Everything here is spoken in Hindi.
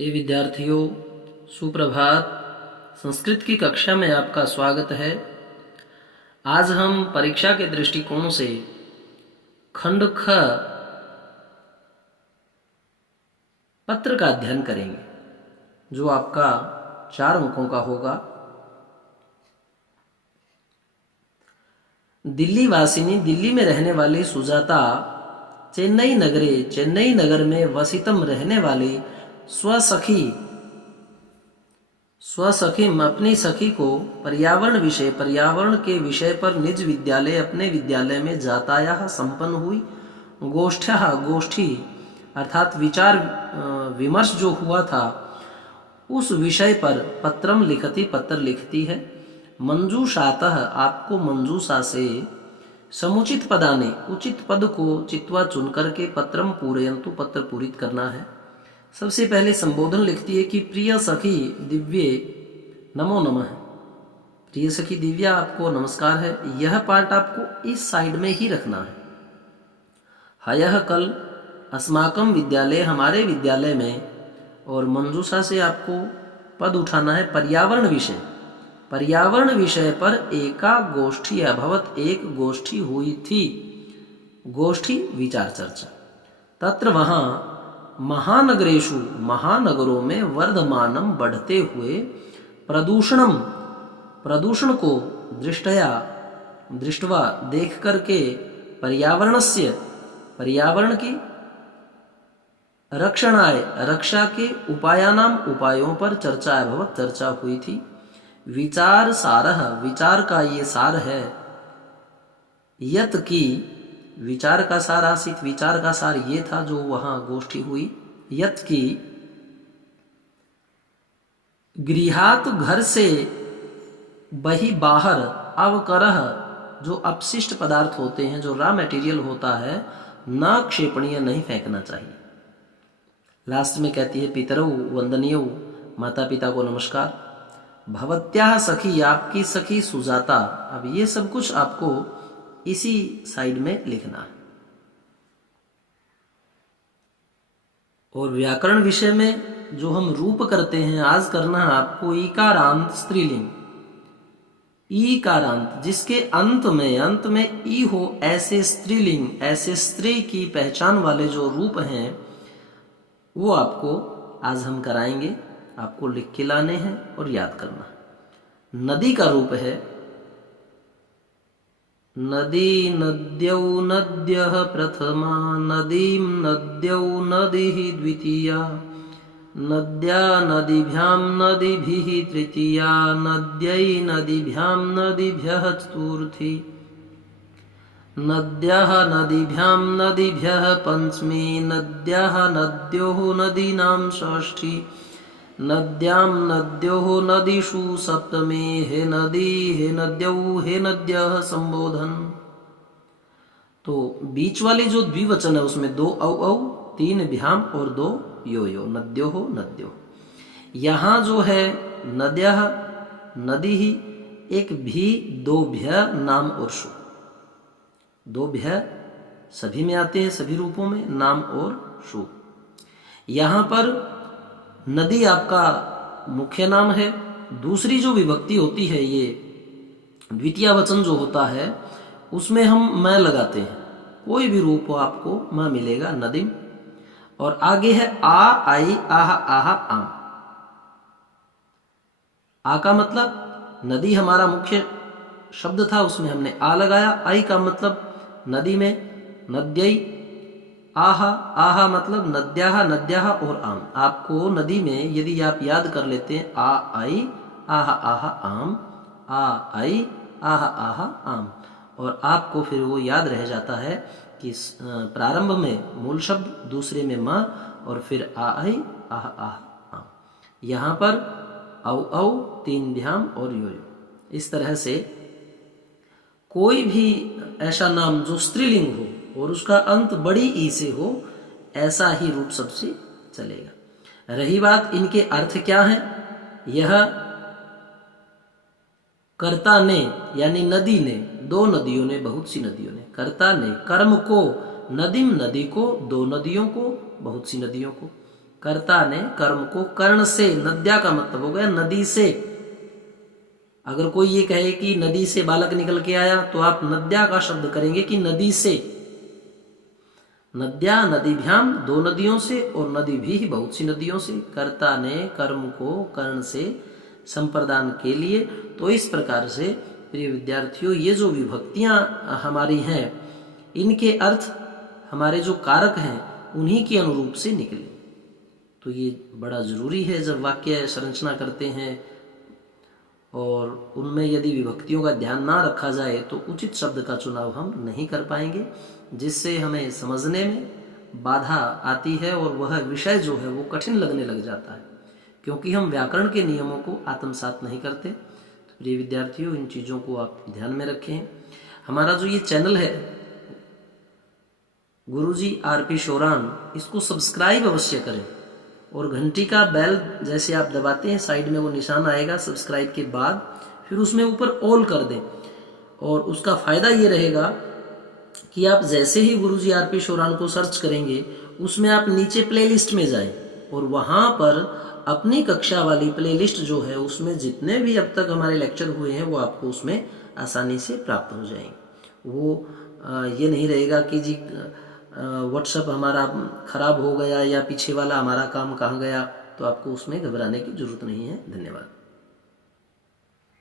प्रिय विद्यार्थियों, सुप्रभात। संस्कृत की कक्षा में आपका स्वागत है। आज हम परीक्षा के दृष्टिकोण से खंड ख पत्र का अध्ययन करेंगे, जो आपका 4 अंकों का होगा। दिल्ली वासिनी, दिल्ली में रहने वाली सुजाता, चेन्नई नगरे, चेन्नई नगर में वसितम रहने वाली स्वसखी अपनी सखी को पर्यावरण के विषय पर निज विद्यालय, अपने विद्यालय में जातायाः संपन्न हुई। गोष्ठी अर्थात विचार विमर्श जो हुआ था उस विषय पर पत्रम लिखती, पत्र लिखती है। मंजूषातः, आपको मंजूषा से समुचित पदाने, उचित पद को चित्वा चुन करके पत्रम पूरयन्तु, पत्र पूरित करना है। सबसे पहले संबोधन लिखती है कि प्रिय सखी दिव्ये नमो नमः। प्रिय सखी दिव्या, आपको नमस्कार है। यह पार्ट आपको इस साइड में ही रखना है। हयः कल अस्माकं विद्यालय, हमारे विद्यालय में, और मंजूषा से आपको पद उठाना है पर्यावरण विषय। पर्यावरण विषय पर एका गोष्ठी अभवत, एक गोष्ठी हुई थी। गोष्ठी विचार चर्चा। तत्र वहाँ महानगरेषु, महानगरों में वर्धमानम, बढ़ते हुए, प्रदूषण को दृष्टवा, देख करके, पर्यावरणस्य, पर्यावरण की रक्षणाय, रक्षा के उपायानाम, उपायों पर चर्चा अभवत, चर्चा हुई थी। विचार सारः, विचार का ये सार है। यत की, विचार का सार आसित, विचार का सार ये था जो वहां गोष्ठी हुई। यत की गृहात, घर से, बही बाहर, अवकरः, जो अपशिष्ट पदार्थ होते हैं, जो रॉ मटेरियल होता है, न क्षेपणीय, नहीं फेंकना चाहिए। लास्ट में कहती है पितरौ वंदनीयौ, माता पिता को नमस्कार। भवत्याः सखी, आपकी सखी सुजाता। अब ये सब कुछ आपको इसी साइड में लिखना है। और व्याकरण विषय में जो हम रूप करते हैं, आज करना है आपको ईकारांत स्त्रीलिंग। ईकारांत, जिसके अंत में ई हो, ऐसे स्त्रीलिंग, ऐसे स्त्री की पहचान वाले जो रूप हैं, वो आपको आज हम कराएंगे। आपको लिख के लाने हैं और याद करना है। नदी का रूप है नदी, नद्यौ नद्यः प्रथमा, नदीं नद्यौ नदीः द्वितीया, नद्या नदीभ्यां नदीभिः तृतीया, नद्यै नदीभ्यां नदीभ्यः चतुर्थी, नद्याः नदीभ्यां नदीभ्यः पंचमी, नद्याः नद्योः नदीनां षष्ठी, नद्यां नद्योः नदीषु सप्तमी, हे नदी, हे नद्यौ, हे नद्यः संबोधन। तो बीच वाली जो द्विवचन है उसमें 2 औ, 3 भ्याम और 2 यो, नद्योः, नद्यो। यहाँ जो है नद्यः, नदी ही, एक भी, 2 भ्य, नाम और शु। 2 भ्य सभी में आते हैं, सभी रूपों में, नाम और शु। यहाँ पर नदी आपका मुख्य नाम है। दूसरी जो विभक्ति होती है, ये द्वितीय वचन जो होता है, उसमें हम मैं लगाते हैं। कोई भी रूप हो आपको मैं मिलेगा, नदीम। और आगे है आ, आई, आह, आहा, आम। आ का मतलब नदी हमारा मुख्य शब्द था, उसमें हमने आ लगाया। आई का मतलब नदी में नद्यै, आहा, आहा मतलब नद्याहा, नद्याहा और आम। आपको नदी में यदि आप याद कर लेते हैं, आ आई, आहा आहा आम, आ आई, आहा आहा आम, और आपको फिर वो याद रह जाता है कि प्रारंभ में मूल शब्द, दूसरे में माँ, और फिर आ आई, आहा आहा आम। यहाँ पर औ औ, 3 भ्याम और यो। इस तरह से कोई भी ऐसा नाम जो स्त्रीलिंग हो और उसका अंत बड़ी ई से हो, ऐसा ही रूप सबसे चलेगा। रही बात इनके अर्थ क्या है, यह कर्ता ने, यानी नदी ने, 2 नदियों ने, बहुत सी नदियों ने, कर्ता ने कर्म को, नदीम नदी को, 2 नदियों को, बहुत सी नदियों को, कर्ता ने कर्म को कर्ण से, नद्या का मतलब हो गया नदी से। अगर कोई ये कहे कि नदी से बालक निकल के आया, तो आप नद्या का शब्द करेंगे कि नदी से। नद्या नदीभ्याम, दो नदियों से, और नदी भी बहुत सी नदियों से। कर्ता ने कर्म को कर्ण से संप्रदान के लिए। तो इस प्रकार से प्रिय विद्यार्थियों, ये जो विभक्तियां हमारी हैं, इनके अर्थ हमारे जो कारक हैं उन्हीं के अनुरूप से निकले। तो ये बड़ा जरूरी है जब वाक्य संरचना करते हैं और उनमें यदि विभक्तियों का ध्यान ना रखा जाए तो उचित शब्द का चुनाव हम नहीं कर पाएंगे, जिससे हमें समझने में बाधा आती है और वह विषय जो है वो कठिन लगने लग जाता है, क्योंकि हम व्याकरण के नियमों को आत्मसात नहीं करते। तो प्रिय विद्यार्थियों, इन चीज़ों को आप ध्यान में रखें। हमारा जो ये चैनल है गुरुजी आरपी शोरान, इसको सब्सक्राइब अवश्य करें और घंटी का बेल जैसे आप दबाते हैं साइड में वो निशान आएगा सब्सक्राइब के बाद, फिर उसमें ऊपर ऑल कर दें। और उसका फ़ायदा ये रहेगा कि आप जैसे ही गुरुजी आरपी शोरान को सर्च करेंगे, उसमें आप नीचे प्लेलिस्ट में जाएं और वहाँ पर अपनी कक्षा वाली प्लेलिस्ट जो है उसमें जितने भी अब तक हमारे लेक्चर हुए हैं वो आपको उसमें आसानी से प्राप्त हो जाएंगे। वो ये नहीं रहेगा कि जी व्हाट्सएप हमारा खराब हो गया या पीछे वाला हमारा काम कहाँ गया, तो आपको उसमें घबराने की जरूरत नहीं है। धन्यवाद।